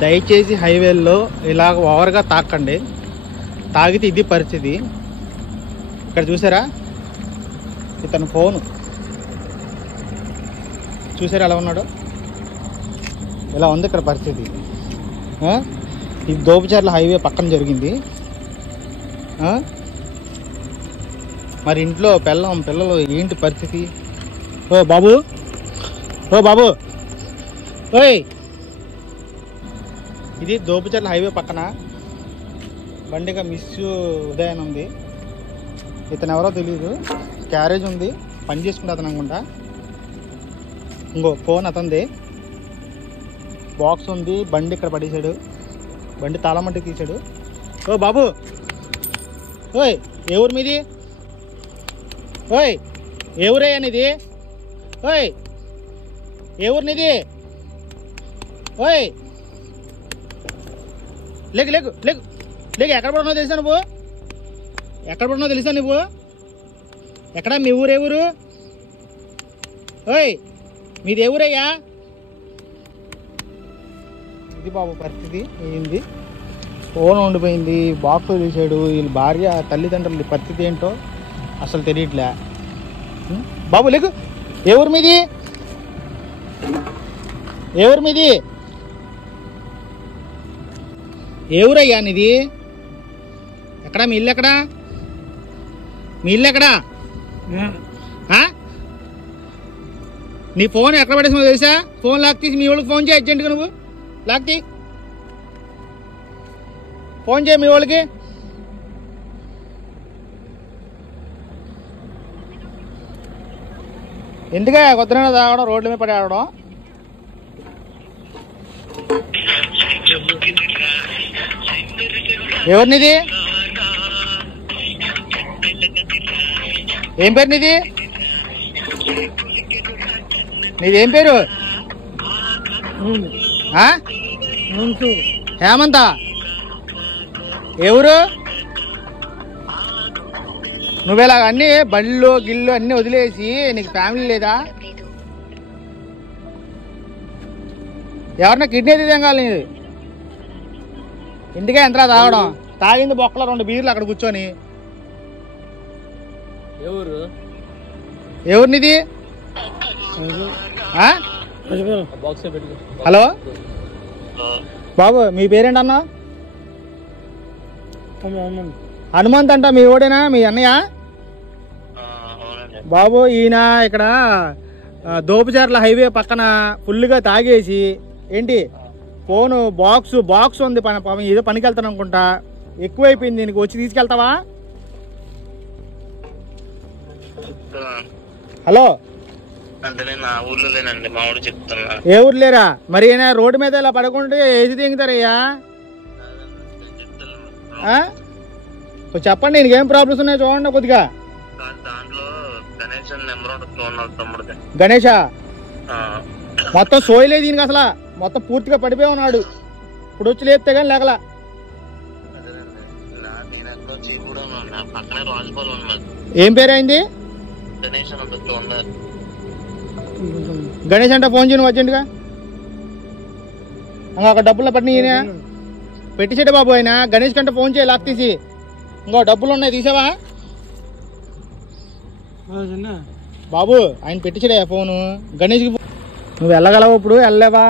దయచేసి హైవేల్లో ఇలాగ ఓవర్గా తాకండి. తాగితే ఇది పరిస్థితి. ఇక్కడ చూసారా ఇతను ఫోను చూసారా ఎలా ఉన్నాడు, ఇలా ఉంది ఇక్కడ పరిస్థితి. ఇది దోపుచర్ల హైవే పక్కన జరిగింది. మరి ఇంట్లో పిల్లలు ఏంటి పరిస్థితి? ఓ బాబు, ఓ బాబు, ఓయ్, ఇది దోపుచర్ల హైవే పక్కన బండిగా మిస్ ఉదయం ఉంది. ఇతను ఎవరో తెలియదు. క్యారేజ్ ఉంది, పని చేసుకుంటే అతను అనుకుంటా. ఇంకో ఫోన్ అతనిది, బాక్స్ ఉంది, బండి ఇక్కడ పడేసాడు, బండి తాళం మట్టి తీసాడు. ఓ బాబు, ఓయ్ ఏ ఊరు మీది? ఓయ్ ఏ ఊరయ్యా నీది? ఓయ్ ఏ ఊరు నీది? ఓయ్ లేకు లేకు లేకు లేకు ఎక్కడ పడున్నావు తెలుసా నువ్వు? ఎక్కడ పడున్నావు తెలుసా నువ్వు? ఎక్కడ మీ ఊరు? ఏ ఊరు? ఓయ్ మీది ఏ ఊరయ్యా? ఇది బాబు పరిస్థితి ఏంది. ఫోన్ ఉండిపోయింది, బాక్స్ తీసాడు. వీళ్ళ భార్య తల్లిదండ్రుల పరిస్థితి ఏంటో అసలు తెలియట్లే. బాబు లేకు, ఏ ఊరు మీది? ఏ ఊరు మీది? ఏ ఊరయ్యా నీది? ఎక్కడా మీ ఇల్లు? ఎక్కడా మీ ఇల్లు? ఎక్కడా? నీ ఫోన్ ఎక్కడ పడేసామో తెలుసా? ఫోన్ లాక్ తీసి మీ వాళ్ళకి ఫోన్ చేయి అర్జెంటుగా. నువ్వు లాక్ తీ, ఫోన్ చేయి మీ వాళ్ళకి. ఎందుకే కొత్తగా తాగడం, రోడ్ల మీద పడి ఆడడం? ఎవరినిది? ఏం పేరు నీది? నీదేం పేరు? హేమంత. ఎవరు నువ్వేలా అన్ని బళ్ళు గిళ్ళు అన్ని వదిలేసి నీకు ఫ్యామిలీ లేదా? ఎవరన్నా కిడ్నీ తీద్దాం కావాలి. ఇందుకే ఎంతరా తాగడం? తాగింది బొక్కలో 2 బీర్లు అక్కడ కూర్చొని. ఎవరినిది? హలో బాబు, మీ పేరేంటన్నా? హనుమంత్ అంట. మీ ఓడేనా? మీ అన్నయ్య? బాబు ఈయన ఇక్కడ దోపుచర్ల హైవే పక్కన ఫుల్గా తాగేసి ఏంటి ఫోను బాక్స్ ఉంది, ఏదో పనికి వెళ్తాను అనుకుంటా. ఎక్కువైపోయింది దీనికి. వచ్చి తీసుకెళ్తావా? హలో, ఏ ఊరు లేరా? మరి రోడ్డు మీద ఇలా పడకుంటే ఏది దిగుతారయ్యా? చెప్పండి, నీకేం ప్రాబ్లమ్స్ ఉన్నాయో చూడండి కొద్దిగా. గణేషా మొత్తం సోయలేదు దీనికి అసలు. మొత్తం పూర్తిగా పడిపోయి ఉన్నాడు. ఇప్పుడు వచ్చి లేపితే కానీ లేకలా. ఏం పేరైంది? గణేష్ అంటే ఫోన్ చేయను అర్జెంటుగా. అక్కడ డబ్బుల్లో పట్టిన పెట్టించాడు బాబు ఆయన. గణేష్ కంటే ఫోన్ చేయి లాక్ తీసి. ఇంకో డబ్బులు ఉన్నాయి, తీసావా బాబు? ఆయన పెట్టించాడయ్యా ఫోను గణేష్కి. నువ్వు వెళ్ళగలవా? ఇప్పుడు వెళ్ళలేవా?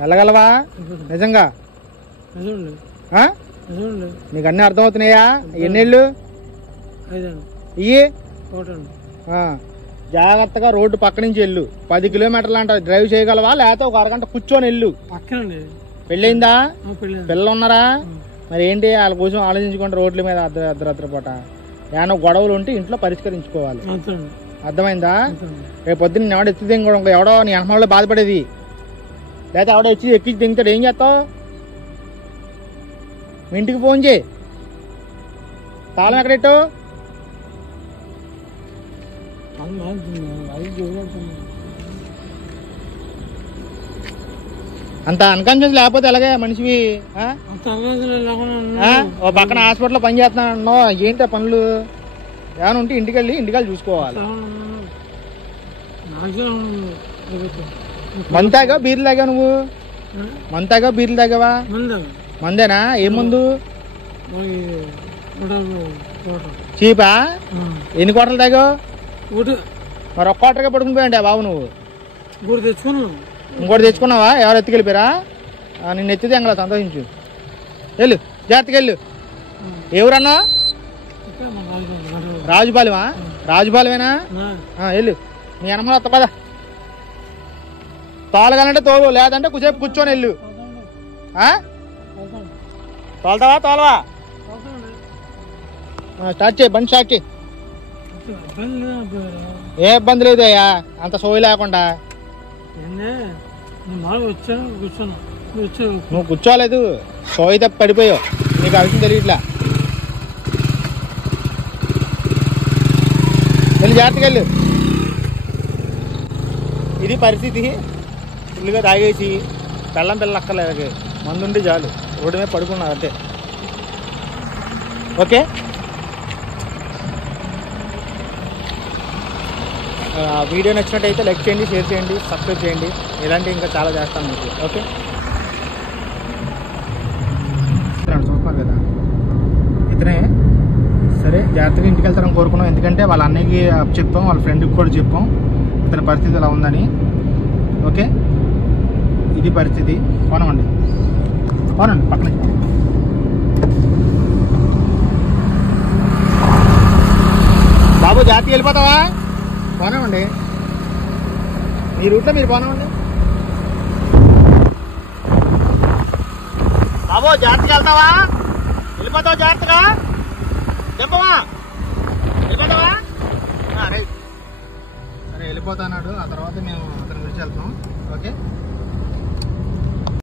వెళ్ళగలవా నిజంగా? నీకు అన్నీ అర్థమవుతున్నాయా? ఎన్నేళ్ళు ఇయ్యి? జాగ్రత్తగా రోడ్డు పక్క నుంచి వెళ్ళు. 10 కిలోమీటర్లు అంట డ్రైవ్ చేయగలవా? లేకపోతే ఒక అరగంట కూర్చొని వెళ్ళు. పెళ్ళయిందా? పిల్లలు ఉన్నారా? మరి ఏంటి వాళ్ళ కోసం ఆలోచించుకుంటే రోడ్ల మీద అర్ధరాత్రి పూట ఏమన్నా గొడవలు ఉంటే ఇంట్లో పరిష్కరించుకోవాలి. అర్థమైందా? రేపు పొద్దున్న ఎవడో ఎత్తి దింగడం, ఎవడో నీ అహ్మలో బాధపడేది. లేకపోతే ఎవడో ఎక్కించి దింగుతాడు, ఏం చేస్తావు? మీ ఇంటికి ఫోన్ చేయి. తాళం ఎక్కడెట్టు? అంత అన్కాన్షియస్ లేకపోతే ఎలాగే మనిషివి? ఓ పక్కన హాస్పిటల్లో పని చేస్తున్నాను, ఏంటి పనులు? ఏమైనా ఉంటే ఇంటికి వెళ్ళి చూసుకోవాలి. మంతాగా బీర్లు తాగా నువ్వు? మంతాగా బీర్లు తాగావా? మందేనా? ఏం ముందు చీపా? ఎన్ని కోటలు తాగావు? మరి ఒక్క కోటగా పడుకుని పోయండి బాబు నువ్వు. ఇంకోటి తెచ్చుకున్నావా? ఎవరు ఎత్తుకెళ్ళిపోయారా? నిన్ను ఎత్తితే ఎంగలా సంతోషించు. వెళ్ళు, జాగ్రత్తగా వెళ్ళు. ఎవరన్నా? రాజుపాలెమా? రాజుపాలెమేనా? వెళ్ళు, మీ అనమల వస్తా పద. తోలగాలంటే తోలు, లేదంటే కుసేపు కూర్చొని వెళ్ళు. తోలుతావా? తోలవా? స్టార్ట్ చేయి, బండి స్టార్ట్ చేయి. ఏ ఇబ్బంది లేదు అయ్యా, అంత సోయి లేకుండా. నువ్వు కూర్చోలేదు, సోయి తప్ప పడిపోయావు, నీకు ఆ విషయం తెలియట్లా. వెళ్ళి జాగ్రత్తగా వెళ్ళు. ఇది పరిస్థితి. ఫుల్గా తాగేసి బెల్లం పిల్లలు అక్కర్లేదు, మందుండి చాలు, రోడ్డు మీద పడుకున్నారు అంతే. ఓకే, వీడియో నచ్చినట్టయితే లైక్ చేయండి, షేర్ చేయండి, సబ్స్క్రైబ్ చేయండి. ఇలాంటివి ఇంకా చాలా చేస్తాను మీకు. ఓకే, చూస్తున్నారు కదా ఇతనే. సరే, జాగ్రత్తగా ఇంటికి వెళ్తారని కోరుకున్నాం. ఎందుకంటే వాళ్ళ అన్నయ్యకి చెప్పాం, వాళ్ళ ఫ్రెండ్కి కూడా చెప్పాం ఇతని పరిస్థితి ఎలా ఉందని. ఓకే, ఇది పరిస్థితి. పోనండి పోనండి, పక్కన బాబు. జాగ్రత్తగా వెళ్ళిపోతావా? పోనామండి, మీ రూట్లో మీరు పోనామండి. బాబు జాగ్రత్తగా వెళ్తావా? వెళ్ళిపోతావా? జాగ్రత్తగా చెప్పవా? వెళ్ళిపోతావా? రైట్, సరే వెళ్ళిపోతా అన్నాడు. ఆ తర్వాత మేము అతని గురించి వెళ్తాం. ఓకే.